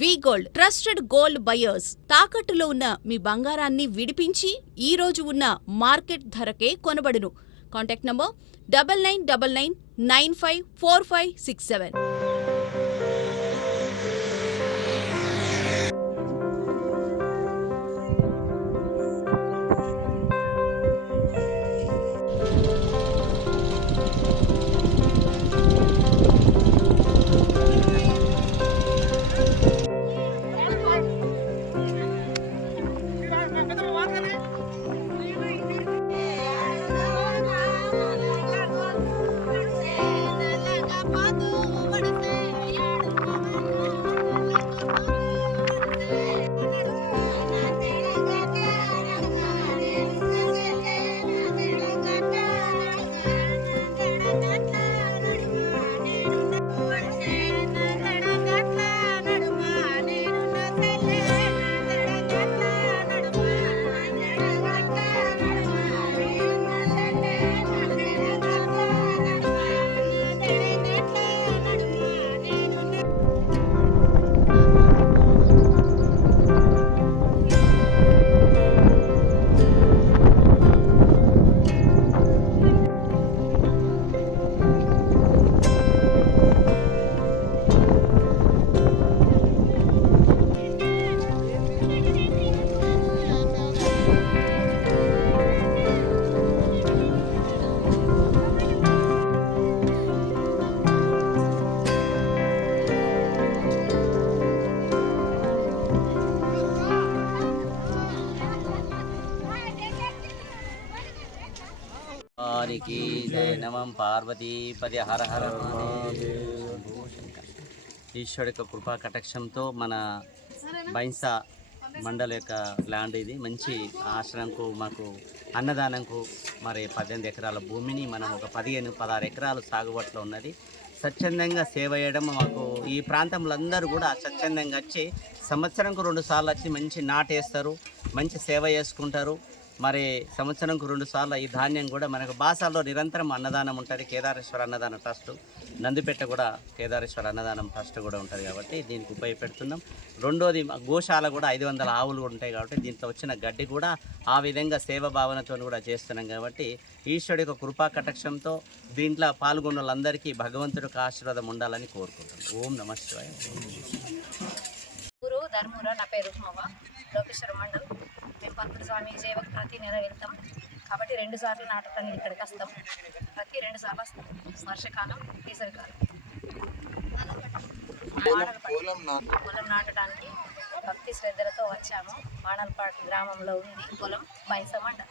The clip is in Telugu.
వి గోల్డ్ ట్రస్టెడ్ గోల్డ్ బయర్స్. తాకట్టులో ఉన్న మీ బంగారాన్ని విడిపించి ఈ రోజు ఉన్న మార్కెట్ ధరకే కొనబడును. Contact number 9999954567. जय नमः पार्वती पद हर हर ఈశ్వరుడి యొక్క కృపా కటాక్షంతో మన బైన్సా మండల యొక్క ల్యాండ్ ఇది మంచి ఆశ్రమంకు మాకు అన్నదానంకు మరి 18 ఎకరాల భూమిని మనం ఒక 15-16 ఎకరాలు సాగుబాటులో ఉన్నది. స్వచ్ఛందంగా సేవ చేయడం మాకు ఈ ప్రాంతంలో అందరూ కూడా స్వచ్ఛందంగా వచ్చి సంవత్సరంకు 2 సార్లు వచ్చి మంచి నాటేస్తారు, మంచి సేవ చేసుకుంటారు. మరి సంవత్సరంకు 2 సార్లు ఈ ధాన్యం కూడా మనకు బాసాల్లో నిరంతరం అన్నదానం ఉంటుంది. కేదారేశ్వర అన్నదాన ట్రస్ట్, నందిపేట కూడా కేదారేశ్వర అన్నదానం ట్రస్ట్ కూడా ఉంటుంది కాబట్టి దీనికి ఉపయోగపెడుతున్నాం. రెండోది గోశాల కూడా 500 ఆవులు ఉంటాయి కాబట్టి దీంట్లో వచ్చిన గడ్డి కూడా ఆ విధంగా సేవ భావనతో కూడా చేస్తున్నాం కాబట్టి ఈశ్వరుడి యొక్క కృపా కటాక్షంతో దీంట్లో పాల్గొన్న వాళ్ళందరికీ భగవంతుడి యొక్క ఆశీర్వాదం ఉండాలని కోరుకుంటున్నాం. ఓం నమః శివాయ. ఊరు ధర్మూర. నా పేరు ఉప్మవ్వ, లోకేశ్వర మండల్. మేము పంతులు స్వామి సేవకు ప్రతి నెల వెళ్తాం కాబట్టి 2 సార్లు నాటకానికి ఇక్కడికి వస్తాం. ప్రతి 2 సార్లు వస్తాం, వర్షకాలం, వేసవికాలం. పొలం నాటడానికి భక్తి శ్రద్ధలతో వచ్చాము. వానల్పాడు గ్రామంలో ఉంది పొలం, బైన్సా మండల్.